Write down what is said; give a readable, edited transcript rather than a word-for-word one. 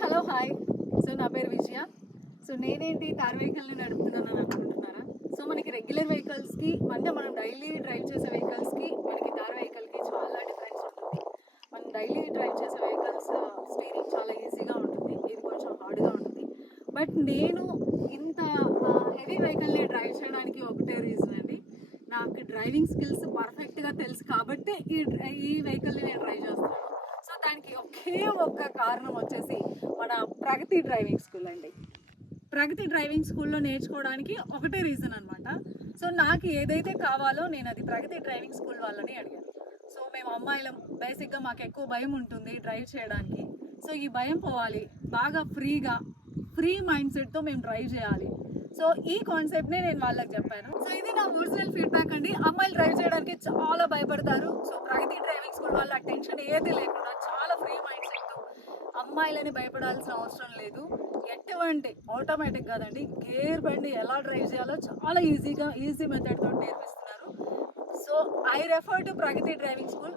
Hello hi. So నా పేరు విజయ. So నేనేంటి కార్ వెహికల్ని నడుపుతున్నాను అనుకుంటున్నారా? సో మనకి రెగ్యులర్ వెహికల్స్కి అంటే మనం డైలీ డ్రైవ్ చేసే వెహికల్స్కి మనకి కార్ వెహికల్కి చాలా డిఫరెన్స్ ఉంటుంది. మనం డైలీ డ్రైవ్ చేసే వెహికల్స్ స్టీరింగ్ చాలా ఈజీగా ఉంటుంది, ఇది కొంచెం హార్డ్గా ఉంటుంది. బట్ నేను ఇంత హెవీ వెహికల్ని డ్రైవ్ చేయడానికి ఒకటే రీజన్ అండి, నాకు డ్రైవింగ్ స్కిల్స్ పర్ఫెక్ట్గా తెలుసు కాబట్టి ఈ వెహికల్ని నేను డ్రైవ్ చేస్తాను. సో దానికి ఒకే ఒక్క కారణం వచ్చేసి మన ప్రగతి డ్రైవింగ్ స్కూల్ అండి. ప్రగతి డ్రైవింగ్ స్కూల్లో నేర్చుకోవడానికి ఒకటే రీజన్ అనమాట. సో నాకు ఏదైతే కావాలో నేను అది ప్రగతి డ్రైవింగ్ స్కూల్ వాళ్ళని అడిగాను. సో మేము అమ్మాయిలం, బేసిక్గా మాకు ఎక్కువ భయం ఉంటుంది డ్రైవ్ చేయడానికి. సో ఈ భయం పోవాలి, బాగా ఫ్రీ మైండ్ సెట్తో మేము డ్రైవ్ చేయాలి. సో ఈ కాన్సెప్ట్నే నేను వాళ్ళకి చెప్పాను. సో ఇది నా ఒరిజినల్ ఫీడ్బ్యాక్ అండి. అమ్మాయిలు డ్రైవ్ చేయడానికి చాలా భయపడతారు. సో ప్రగతి డ్రైవింగ్ స్కూల్ వాళ్ళ టెన్షన్ ఏది లేకుండా చాలా ఫ్రీ మైండ్ సెట్, అమ్మాయిలని భయపడాల్సిన అవసరం లేదు. ఎటువంటి ఆటోమేటిక్ కాదండి, గేర్ బండి ఎలా డ్రైవ్ చేయాలో చాలా ఈజీ మెథడ్తో నేర్పిస్తున్నారు. So I refer to Pragati driving school.